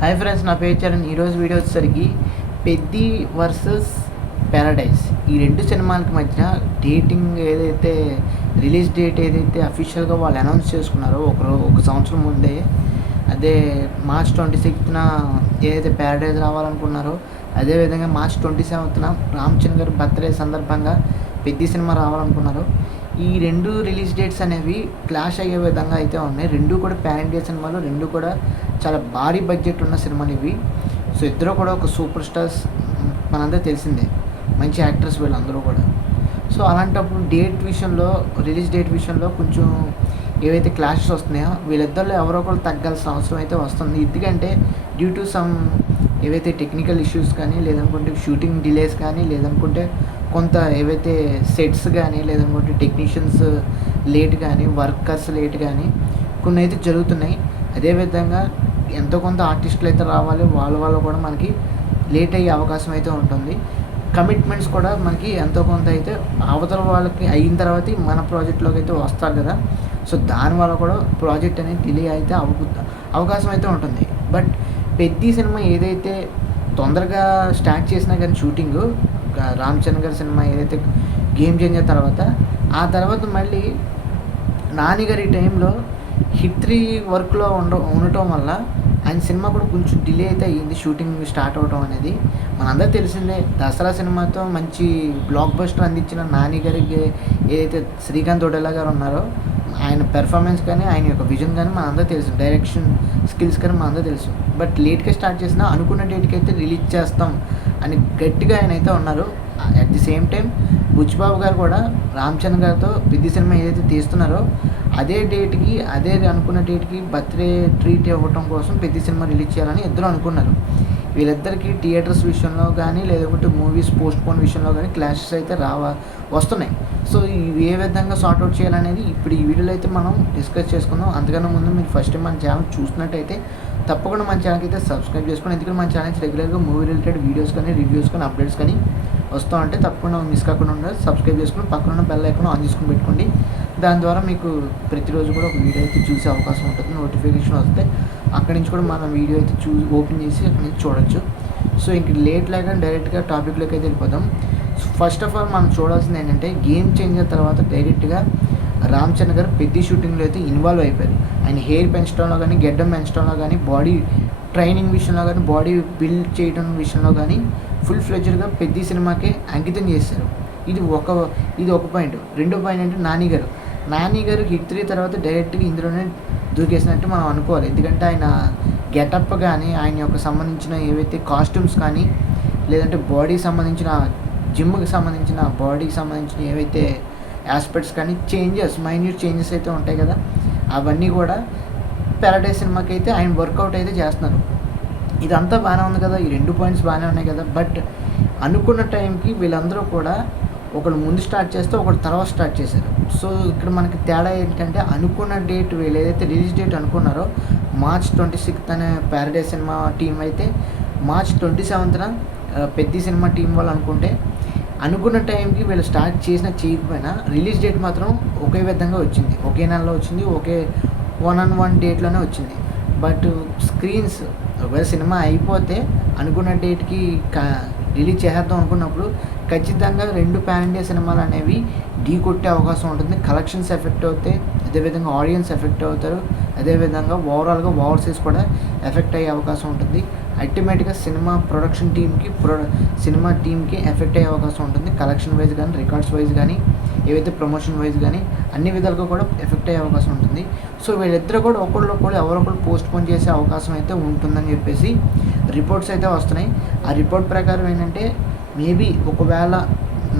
Hi friends, నా పేరు చరణ్. ఈరోజు వీడియో వచ్చేసరికి పెద్ది వర్సెస్ ప్యారడైజ్ ఈ రెండు సినిమాలకి మధ్య డేటింగ్ ఏదైతే రిలీజ్ డేట్ ఏదైతే అఫీషియల్గా వాళ్ళు అనౌన్స్ చేసుకున్నారో ఒక సంవత్సరం ముందే, అదే మార్చ్ 26న ఏదైతే ప్యారడైజ్ రావాలనుకున్నారో అదేవిధంగా మార్చ్ 27న రామ్ చరణ్ గారి బర్త్డే సందర్భంగా పెద్ది సినిమా రావాలనుకున్నారు. ఈ రెండు రిలీజ్ డేట్స్ అనేవి క్లాష్ అయ్యే విధంగా అయితే ఉన్నాయి. రెండు కూడా పాన్ ఇండియా సినిమాలు, రెండు కూడా చాలా భారీ బడ్జెట్ ఉన్న సినిమాలు ఇవి. సో ఇద్దరు కూడా ఒక సూపర్ స్టార్స్, మనందరూ తెలిసిందే, మంచి యాక్టర్స్ వీళ్ళందరూ కూడా. సో అలాంటప్పుడు రిలీజ్ డేట్ విషయంలో కొంచెం ఏవైతే క్లాషెస్ వస్తున్నాయో వీళ్ళిద్దరిలో ఎవరో ఒకరు తగ్గాల్సిన అవసరం అయితే వస్తుంది. ఎందుకంటే డ్యూ టు సమ్ ఏవైతే టెక్నికల్ ఇష్యూస్ కానీ, లేదనుకుంటే షూటింగ్ డిలేస్ కానీ, లేదనుకుంటే కొంత ఏవైతే సెట్స్ కానీ, లేదనుకుంటే టెక్నీషియన్స్ లేట్ కానీ, వర్కర్స్ లేట్ కానీ కొన్ని అయితే జరుగుతున్నాయి. అదేవిధంగా ఎంతో కొంత ఆర్టిస్టులు అయితే రావాలి, వాళ్ళ కూడా మనకి లేట్ అయ్యే అవకాశం అయితే ఉంటుంది. కమిట్మెంట్స్ కూడా మనకి ఎంతో కొంత అయితే అవతల వాళ్ళకి అయిన తర్వాత మన ప్రాజెక్ట్లోకి అయితే వస్తారు కదా. సో దానివల్ల కూడా ప్రాజెక్ట్ అనేది డిలే అయితే అవకాశం అయితే ఉంటుంది. బట్ పెద్ది సినిమా ఏదైతే తొందరగా స్టార్ట్ చేసినా కానీ షూటింగు, రామ్ చరణ్ గారి సినిమా ఏదైతే గేమ్ చేంజర్ తర్వాత, ఆ తర్వాత మళ్ళీ నాని గారి టైంలో హిట్ 3 వర్క్లో ఉండటం వల్ల ఆయన సినిమా కూడా కొంచెం డిలే అయితే అయ్యింది షూటింగ్ స్టార్ట్ అవడం అనేది. మనందరూ తెలిసిందే, దసరా సినిమాతో మంచి బ్లాక్ బస్టర్ అందించిన నాని గారికి ఏదైతే శ్రీకాంత్ ఒడేలా గారు ఉన్నారో, ఆయన పెర్ఫార్మెన్స్ కానీ, ఆయన యొక్క విజన్ కానీ మనందరూ తెలుసు, డైరెక్షన్ స్కిల్స్ కానీ మనందరూ తెలుసు. బట్ లేట్గా స్టార్ట్ చేసినా అనుకున్న డేట్కి అయితే రిలీజ్ చేస్తాం అని గట్టిగా ఆయన అయితే ఉన్నారు. At the same time Buchibabu గారు కూడా రామ్ చరణ్ గారితో పెద్ది సినిమా ఏదైతే తీస్తున్నారో అదే డేట్కి, అదే అనుకున్న డేట్కి బర్త్డే ట్రీట్ ఇవ్వటం కోసం పెద్ది సినిమా రిలీజ్ చేయాలని ఇద్దరు అనుకున్నారు. వీళ్ళిద్దరికీ థియేటర్స్ విషయంలో కానీ, లేదంటే మూవీస్ పోస్ట్ పోన్ విషయంలో కానీ క్లాషెస్ అయితే వస్తున్నాయి. సో ఏ విధంగా సార్ట్అవుట్ చేయాలనేది ఇప్పుడు ఈ వీడియోలో అయితే మనం డిస్కస్ చేసుకుందాం. అంతకన్నా ముందు మీరు ఫస్ట్ టైం మన ఛానల్ చూసినట్టయితే తప్పకుండా మన ఛానల్కి అయితే సబ్స్క్రైబ్ చేసుకోండి. ఎందుకంటే మన ఛానల్స్ రెగ్యులర్గా మూవీ రిలేటెడ్ వీడియోస్ కానీ, రివ్యూస్ కానీ, అప్డేట్స్ కానీ వస్తూ ఉంటే తప్పకుండా మిస్ కాకుండా ఉండాలి. సబ్స్క్రైబ్ చేసుకుని పక్కన ఉన్న బెల్ ఐకాన్ ఆన్ చేసుకుని పెట్టుకోండి. దాని ద్వారా మీకు ప్రతిరోజు కూడా ఒక వీడియో అయితే చూసే అవకాశం ఉంటుంది. నోటిఫికేషన్ వస్తే అక్కడి నుంచి కూడా మనం వీడియో అయితే ఓపెన్ చేసి అక్కడి నుంచి చూడొచ్చు. సో ఇంక లేట్ లేకుండా డైరెక్ట్గా టాపిక్లోకి అయితే వెళ్ళిపోదాం. సో ఫస్ట్ ఆఫ్ ఆల్ మనం చూడాల్సింది ఏంటంటే, గేమ్ చేంజర్ తర్వాత డైరెక్ట్గా రామ్ చరణ్ గారు పెద్ది షూటింగ్లో అయితే ఇన్వాల్వ్ అయిపోయారు. ఆయన హెయిర్ పెంచడంలో కానీ, గెడ్డం పెంచడంలో కానీ, బాడీ ట్రైనింగ్ విషయంలో కానీ, బాడీ బిల్డ్ చేయడం విషయంలో కానీ ఫుల్ ఫ్లెడ్జ్డ్గా పెద్ది సినిమాకే అంకితం చేశారు. ఇది ఒక పాయింట్. రెండో పాయింట్ అంటే నాని గారు హిట్ 3 తర్వాత డైరెక్ట్గా ఇందులోనే దూకేసినట్టు మనం అనుకోవాలి. ఎందుకంటే ఆయన గెటప్ కానీ, ఆయన యొక్క సంబంధించిన ఏవైతే కాస్ట్యూమ్స్ కానీ, లేదంటే బాడీకి సంబంధించిన జిమ్కి సంబంధించిన బాడీకి సంబంధించిన ఏవైతే ఆస్పెక్ట్స్ కానీ మైన్యూట్ చేంజెస్ అయితే ఉంటాయి కదా, అవన్నీ కూడా ప్యారడైజ్ సినిమాకి అయితే ఆయన వర్కౌట్ అయితే చేస్తున్నారు. ఇదంతా బాగానే ఉంది కదా, ఈ 2 పాయింట్స్ బాగానే ఉన్నాయి కదా. బట్ అనుకున్న టైంకి వీళ్ళందరూ కూడా ఒకళ్ళు ముందు స్టార్ట్ చేస్తే ఒకళ్ళు తర్వాత స్టార్ట్ చేశారు. సో ఇక్కడ మనకి తేడా ఏంటంటే, అనుకున్న డేట్ వీళ్ళు ఏదైతే రిలీజ్ డేట్ అనుకున్నారో మార్చ్ 26th అనే ప్యారడైజ్ సినిమా టీం అయితే March 27th Peddi cinema team వాళ్ళు అనుకుంటే, అనుకున్న టైంకి వీళ్ళు స్టార్ట్ చేయకపోయినా రిలీజ్ డేట్ మాత్రం ఒకే విధంగా వచ్చింది, ఒకే నెలలో వచ్చింది, ఒకే 1 డేట్లోనే వచ్చింది. బట్ స్క్రీన్స్ ఒకవేళ సినిమా అయిపోతే అనుకున్న డేట్కి రిలీజ్ చేసేద్దాం అనుకున్నప్పుడు ఖచ్చితంగా 2 పాన్ ఇండియా సినిమాలు అనేవి ఢీ కొట్టే అవకాశం ఉంటుంది. కలెక్షన్స్ ఎఫెక్ట్ అవుతాయి, అదేవిధంగా ఆడియన్స్ ఎఫెక్ట్ అవుతారు, అదేవిధంగా ఓవరాల్గా ఓవర్సీస్ కూడా ఎఫెక్ట్ అయ్యే అవకాశం ఉంటుంది. అల్టిమేట్గా సినిమా ప్రొడక్షన్ సినిమా టీమ్కి ఎఫెక్ట్ అయ్యే అవకాశం ఉంటుంది. కలెక్షన్ వైజ్ కానీ, రికార్డ్స్ వైజ్ కానీ, ఏవైతే ప్రమోషన్ వైజ్ కానీ అన్ని విధాలుగా కూడా ఎఫెక్ట్ అయ్యే అవకాశం ఉంటుంది. సో వీళ్ళిద్దరూ కూడా ఒకళ్ళు ఎవరొకరు పోస్ట్ పోన్ చేసే అవకాశం అయితే ఉంటుందని చెప్పేసి రిపోర్ట్స్ అయితే వస్తున్నాయి. ఆ రిపోర్ట్ ప్రకారం ఏంటంటే, మేబీ ఒకవేళ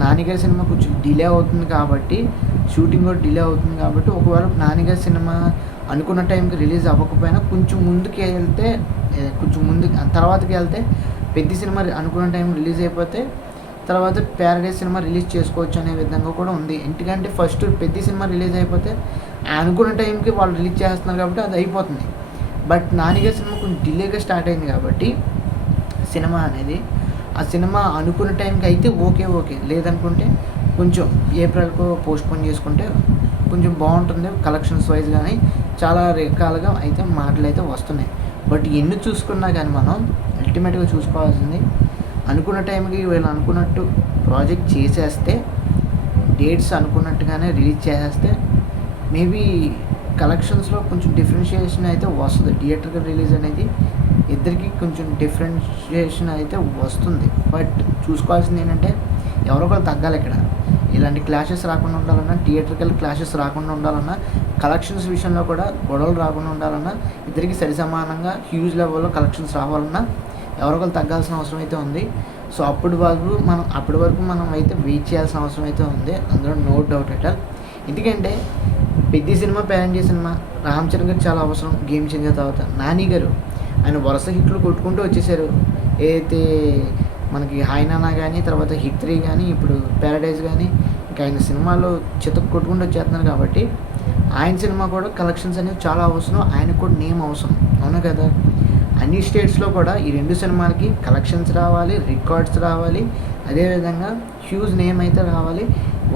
నానిగారి సినిమా కొంచెం డిలే అవుతుంది కాబట్టి, షూటింగ్ కూడా డిలే అవుతుంది కాబట్టి, ఒకవేళ నానిగారి సినిమా అనుకున్న టైంకి రిలీజ్ అవ్వకపోయినా కొంచెం తర్వాతకి వెళ్తే పెద్ది సినిమా అనుకున్న టైం రిలీజ్ అయిపోతే తర్వాత ప్యారడైజ్ సినిమా రిలీజ్ చేసుకోవచ్చు అనే విధంగా కూడా ఉంది. ఎందుకంటే ఫస్ట్ పెద్ది సినిమా రిలీజ్ అయిపోతే అనుకున్న టైంకి వాళ్ళు రిలీజ్ చేస్తున్నారు కాబట్టి అది అయిపోతుంది. బట్ నానిగారి సినిమా కొంచెం డిలేగా స్టార్ట్ అయింది కాబట్టి సినిమా అనేది, ఆ సినిమా అనుకున్న టైంకి అయితే ఓకే, లేదనుకుంటే కొంచెం ఏప్రిల్కో పోస్ట్పోన్ చేసుకుంటే కొంచెం బాగుంటుంది. కలెక్షన్స్ వైజ్ కానీ చాలా రకాలుగా అయితే మాటలు అయితే వస్తున్నాయి. బట్ ఎన్ని చూసుకున్నా కానీ మనం అల్టిమేట్గా చూసుకోవాల్సింది అనుకున్న టైంకి వీళ్ళు అనుకున్నట్టు ప్రాజెక్ట్ చేసేస్తే, డేట్స్ అనుకున్నట్టుగానే రిలీజ్ చేసేస్తే మేబీ కలెక్షన్స్లో కొంచెం డిఫరెన్షియేషన్ అయితే వస్తుంది. థియేటర్కి రిలీజ్ అనేది ఇద్దరికి కొంచెం డిఫరెన్షియేషన్ అయితే వస్తుంది. బట్ చూసుకోవాల్సింది ఏంటంటే ఎవరో ఒకరు తగ్గాలి ఇక్కడ. ఇలాంటి క్లాషెస్ రాకుండా ఉండాలన్నా, థియేటర్కల్ క్లాషెస్ రాకుండా ఉండాలన్నా, కలెక్షన్స్ విషయంలో కూడా గొడవలు రాకుండా ఉండాలన్నా, ఇద్దరికి సరిసమానంగా హ్యూజ్ లెవెల్లో కలెక్షన్స్ రావాలన్నా ఎవరొకరు తగ్గాల్సిన అవసరం అయితే ఉంది. సో అప్పటి వరకు మనం అయితే వెయిట్ చేయాల్సిన అవసరం అయితే ఉంది, అందులో నో డౌట్ అట్ ఆల్. ఎందుకంటే పెద్ద cinema, pan cinema, Ram Charan గారు చాలా అవసరం. గేమ్ చేంజర్ తర్వాత నాని గారు ఆయన వరుస హిట్లు కొట్టుకుంటూ వచ్చేసారు. ఏదైతే మనకి హాయ్ నానా కానీ, తర్వాత హిట్ 3 కానీ, ఇప్పుడు ప్యారడైజ్ కానీ, ఇంకా ఆయన సినిమాలో చితక్ కొట్టుకుంటూ వచ్చేస్తున్నారు. కాబట్టి ఆయన సినిమా కూడా కలెక్షన్స్ అనేవి చాలా అవసరం, ఆయనకు కూడా నేమ్ అవసరం, అవునా కదా. అన్ని స్టేట్స్లో కూడా ఈ 2 సినిమాలకి కలెక్షన్స్ రావాలి, రికార్డ్స్ రావాలి, అదేవిధంగా హ్యూజ్ నేమ్ అయితే రావాలి.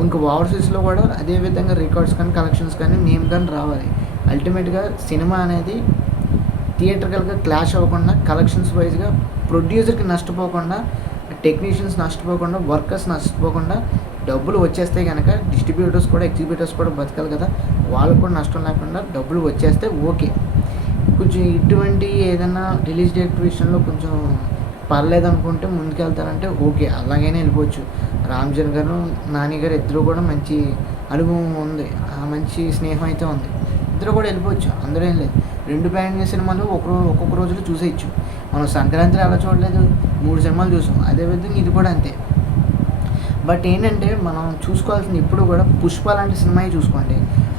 ఇంకా ఓవర్సీస్లో కూడా అదేవిధంగా రికార్డ్స్ కానీ, కలెక్షన్స్ కానీ, నేమ్ కానీ రావాలి. అల్టిమేట్గా సినిమా అనేది థియేటర్కల్గా క్లాష్ అవ్వకుండా, కలెక్షన్స్ వైజ్గా ప్రొడ్యూసర్కి నష్టపోకుండా, టెక్నీషియన్స్ నష్టపోకుండా, వర్కర్స్ నష్టపోకుండా డబ్బులు వచ్చేస్తే కనుక డిస్ట్రిబ్యూటర్స్ కూడా, ఎగ్జిబ్యూటర్స్ కూడా బతకాలి కదా, వాళ్ళకు కూడా నష్టం లేకుండా డబ్బులు వచ్చేస్తే ఓకే. కొంచెం ఇటువంటి ఏదైనా రిలీజ్ డేట్ విషయంలో కొంచెం పర్లేదు అనుకుంటే ముందుకెళ్తారంటే ఓకే, అలాగైనా వెళ్ళిపోవచ్చు. రామ్ చరణ్ గారు, నాని గారు ఇద్దరు కూడా మంచి అనుభవం ఉంది, మంచి స్నేహం అయితే ఉంది, ఇద్దరు కూడా వెళ్ళిపోవచ్చు, అందులో ఏం లేదు. 2 ప్యాన్ సినిమాలు ఒక్కొక్క రోజులో చూసేయచ్చు. మనం సంక్రాంతిలో అలా చూడలేదు, 3 సినిమాలు చూసాం, అదేవిధంగా ఇది కూడా అంతే. బట్ ఏంటంటే మనం చూసుకోవాల్సింది ఇప్పుడు కూడా పుష్ప లాంటి సినిమా చూసుకోండి.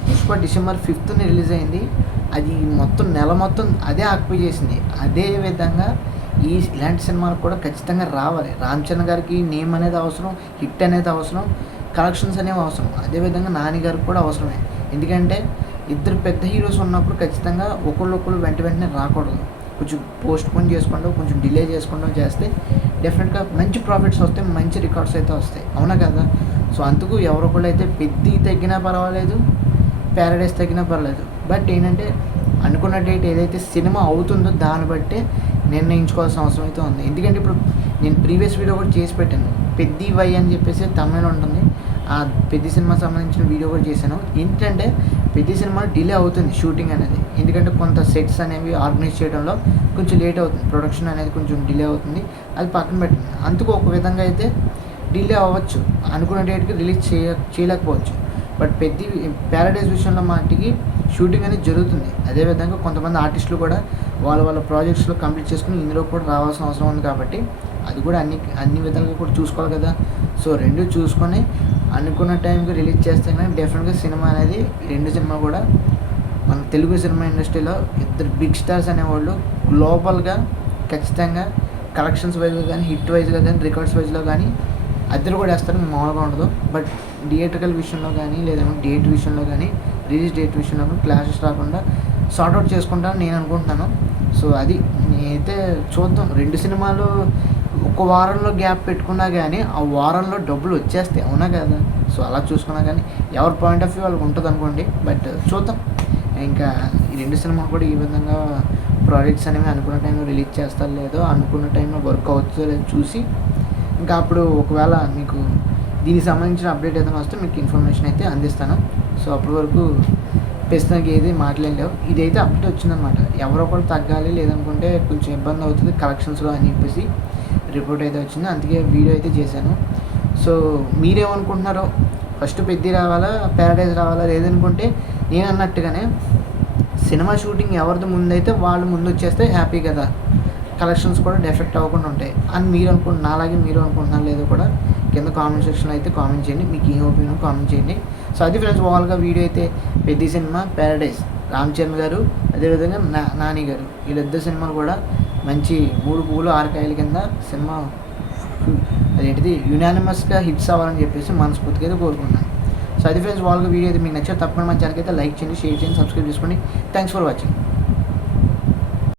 పుష్ప December 5th రిలీజ్ అయింది. అది మొత్తం నెల మొత్తం అదే ఆక్యుపై చేసింది. అదే విధంగా ఇలాంటి సినిమాలు కూడా ఖచ్చితంగా రావాలి. రామ్ చరణ్ గారికి నేమ్ అనేది అవసరం, హిట్ అనేది అవసరం, కలెక్షన్స్ అనేవి అవసరం. అదేవిధంగా నాని గారికి కూడా అవసరమే. ఎందుకంటే ఇద్దరు పెద్ద హీరోస్ ఉన్నప్పుడు ఖచ్చితంగా ఒకళ్ళు వెంటనే రాకూడదు. కొంచెం పోస్ట్ పోన్ చేసుకుంటూ, కొంచెం డిలే చేసుకుంటూ చేస్తే డెఫినెట్గా మంచి ప్రాఫిట్స్ వస్తాయి, మంచి రికార్డ్స్ అయితే వస్తాయి, అవునా కదా. సో అందుకు ఎవరొకళ్ళు అయితే పెద్ద తగ్గినా పర్వాలేదు, ప్యారడైజ్ తగ్గినా పర్వాలేదు. బట్ ఏంటంటే అనుకున్న డేట్ ఏదైతే సినిమా అవుతుందో దాన్ని బట్టే నిర్ణయించుకోవాల్సిన అవసరం అయితే ఉంది. ఎందుకంటే ఇప్పుడు నేను ప్రీవియస్ వీడియో కూడా చేసి పెట్టాను, పెద్ద వై అని చెప్పేసి తమిళ ఉంటుంది, ఆ పెద్ద సినిమా సంబంధించిన వీడియో కూడా చేశాను. ఏంటంటే పెద్ద సినిమా డిలే అవుతుంది షూటింగ్ అనేది, ఎందుకంటే కొంత సెట్స్ అనేవి ఆర్గనైజ్ చేయడంలో కొంచెం లేట్ అవుతుంది, ప్రొడక్షన్ అనేది కొంచెం డిలే అవుతుంది, అది పక్కన పెట్టండి. అందుకు ఒక విధంగా అయితే డిలే అవ్వచ్చు, అనుకున్న డేట్కి రిలీజ్ చేయలేకపోవచ్చు. బట్ ప్యారడైజ్ విషయంలో మాటికి షూటింగ్ అనేది జరుగుతుంది. అదేవిధంగా కొంతమంది ఆర్టిస్టులు కూడా వాళ్ళ ప్రాజెక్ట్స్లో కంప్లీట్ చేసుకుని ఇందులో కూడా రావాల్సిన అవసరం ఉంది. కాబట్టి అది కూడా అన్ని విధాలుగా కూడా చూసుకోవాలి కదా. సో 2 చూసుకొని అనుకున్న టైంకి రిలీజ్ చేస్తే కానీ డెఫినెట్గా సినిమా అనేది 2 సినిమా కూడా మన తెలుగు సినిమా ఇండస్ట్రీలో ఇద్దరు బిగ్ స్టార్స్ అనేవాళ్ళు గ్లోబల్గా ఖచ్చితంగా కలెక్షన్స్ వైజ్గా కానీ, హిట్ వైజ్గా కానీ, రికార్డ్స్ వైజ్లో కానీ అద్దరు కూడా వేస్తారు, మామూలుగా ఉండదు. బట్ థియేటర్కల్ విషయంలో కానీ, లేదంటే డేట్ విషయంలో కానీ, రిలీజ్ డేట్ విషయంలో కానీ క్లాషెస్ రాకుండా సార్ట్అవుట్ చేసుకుంటాను నేను అనుకుంటున్నాను. సో అది నేనైతే చూద్దాం. 2 సినిమాలు ఒక వారంలో గ్యాప్ పెట్టుకున్నా కానీ ఆ వారంలో డబ్బులు వచ్చేస్తాయి, అవునా కదా. సో అలా చూసుకున్నా కానీ ఎవరి పాయింట్ ఆఫ్ వ్యూ వాళ్ళకి ఉంటుంది అనుకోండి. బట్ చూద్దాం, ఇంకా ఈ 2 సినిమాలు కూడా ఈ విధంగా ప్రాజెక్ట్స్ అనేవి అనుకున్న టైంలో రిలీజ్ చేస్తారో లేదో, అనుకున్న టైంలో వర్క్ అవుతుందో లేదో చూసి ఇంకా అప్పుడు ఒకవేళ మీకు దీనికి సంబంధించిన అప్డేట్ ఏదైనా వస్తే మీకు ఇన్ఫర్మేషన్ అయితే అందిస్తాను. సో అప్పటి వరకు ప్రస్తుతానికి ఏది మాట్లాడలేవు, ఇదైతే అప్డేట్ వచ్చిందనమాట. ఎవరో ఒకరు తగ్గాలి, లేదనుకుంటే కొంచెం ఇబ్బంది అవుతుంది కలెక్షన్స్లో అని చెప్పేసి రిపోర్ట్ అయితే వచ్చింది, అందుకే వీడియో అయితే చేశాను. సో మీరేమనుకుంటున్నారో, ఫస్ట్ పెద్ద రావాలా, ప్యారడైజ్ రావాలా, లేదనుకుంటే నేను అన్నట్టుగానే సినిమా షూటింగ్ ఎవరిది ముందైతే వాళ్ళు ముందు వచ్చేస్తే హ్యాపీ కదా, కలెక్షన్స్ కూడా డెఫెక్ట్ అవ్వకుండా ఉంటాయి అని మీరు అనుకుంటున్నారు. అలాగే మీరు అనుకుంటున్నారు లేదో కూడా కింద కామెంట్ సెక్షన్లో అయితే కామెంట్ చేయండి, మీకు ఏం ఒపీనియన్ కామెంట్ చేయండి. సో అది ఫ్రెండ్స్, ఓవరాల్గా వీడియో అయితే పెద్ద సినిమా, ప్యారడైజ్, రామ్ చరణ్ గారు, అదేవిధంగా నాని గారు, వీళ్ళిద్దరు సినిమాలు కూడా మంచి 3 పువ్వులు 6 కాయల కింద సినిమా అదేంటిది యునానిమస్గా హిట్స్ అవ్వాలని చెప్పేసి మనస్ఫూర్తిగా అయితే కోరుకుంటున్నాను. సో అది ఫ్రెండ్స్, ఓవరాల్గా వీడియో అయితే మీకు నచ్చే తప్పకుండా మన ఛానల్కి అయితే లైక్ చేయండి, షేర్ చేయండి, సబ్స్క్రైబ్ చేసుకోండి. Thanks for watching.